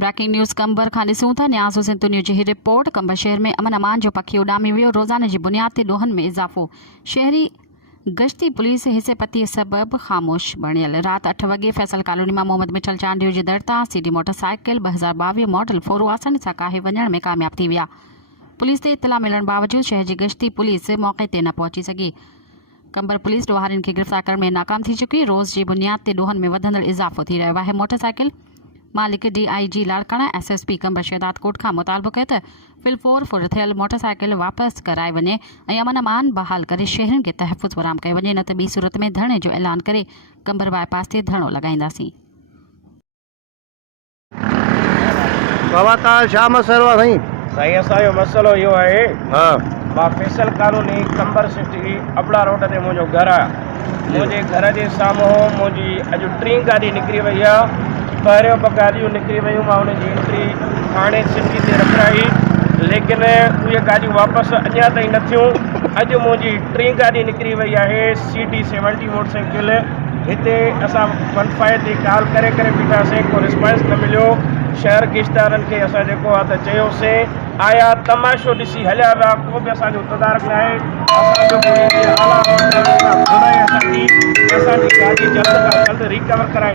Breaking news कंबर खां ॾिसूं था। न्यास हुसैन तुनियो जी रिपोर्ट। कंबर शहर में अमन अमान जो पखी उॾामी वियो। रोज़ाने जी बुनियाद ते ॾोहनि में इज़ाफ़ो। शहरी गश्ती पुलिस हिसे पतीअ सबबि ख़ामोश बणियल। राति 8 वॻे फैसल कॉलोनी मां मोहम्मद मिठल चांडियो जी दर तां सीडी मोटरसाइकिल 2022 मॉडल फोरो आसानी सां काहे वञण में कामयाब थी विया। पुलिस ते इतला मिलण बावजूद शहर जी गश्ती पुलिस मौक़े ते न पहुची सघी। कंबर पुलिस ॾोहारियुनि खे गिरफ़्तार करण में नाकाम थी चुकी। रोज़ जी बुनियाद ते ॾोहनि में वधंदड़ इज़ाफ़ो थी रहियो आहे। मोटरसाइकिल मालिक DIG लाड़काणा SSP कंबर शहदाद कोट खां मुतालबो कयो त फिलफोर फुर थियल मोटरसाइकिल वापसि कराए वञे ऐं अमन अमान बहाल करे शहरियुनि खे तहफ़ुज़ फराहम कयो वञे, न त ॿी सूरत में धरणे जो ऐलान करे कंबर बाईपास ते धरणो लॻाईंदासीं। बाबा तव्हां छा मसइलो आहे साईं? साईं असांजो मसइलो इहो आहे, हा मां फैसल कॉलोनी कंबर सिटी अबड़ा रोड ते मुंहिंजो घरु आहे। मुंहिंजे घर जे साम्हूं मुंहिंजी अॼु 3 गाॾी निकिरी वई आहे। पहिरियों 2 गाॾियूं निकिरी वयूं, मां हुनजी एंट्री थाणे सिटी ते रखाई, लेकिन उहे गाॾियूं वापसि अञा ताईं न थियूं। अॼु मुंहिंजी 3 गाॾी निकिरी वई आहे CD 70 मोटरसाइकिल। हिते असां 15 ते कॉल करे बीठासीं, को रिस्पॉन्स न मिलियो। शहर गिश्तारनि खे असां जेको आहे त चयोसीं, आया तमाशो ॾिसी हलिया विया, को बि असांजो तदारक न आहे। असांजी गाॾी जल्द खां जल्द रिकवर कराए